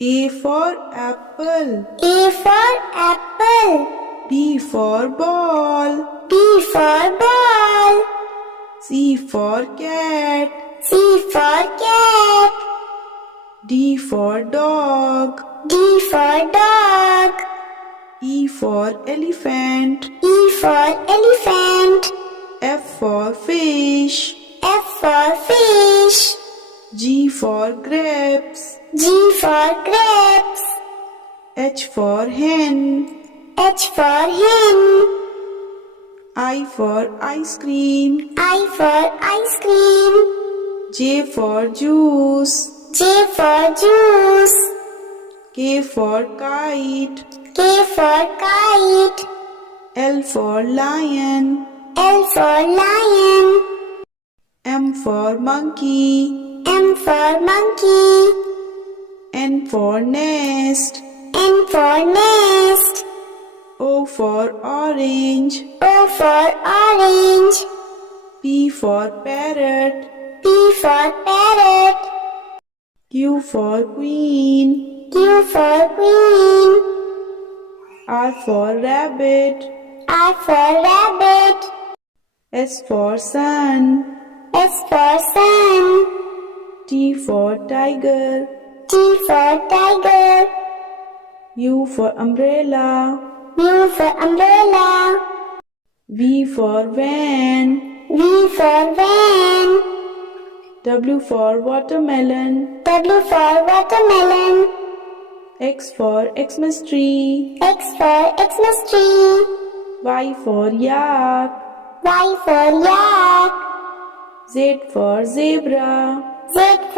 A for apple. A for apple. B for ball. B for ball. C for cat. C for cat. D for dog. D for dog. E for elephant. E for elephant. F for fish. F for fish. G for grapes. G for grapes. H for hen. H for hen. I for ice cream. I for ice cream. J for juice. J for juice. K for kite. K for kite. L for lion. L for lion. M for monkey. M for monkey. N for nest. N for nest. O for orange. O for orange. P for parrot. P for parrot. Q for queen. Q for queen. R for rabbit. R for rabbit. S for sun. S for sun. T for tiger. T for tiger. U for umbrella. U for umbrella. V for van. V for van. W for watermelon. W for watermelon. X for Xmas tree. X for Xmas tree. Y for yak. Y for yak. Z for zebra. Z for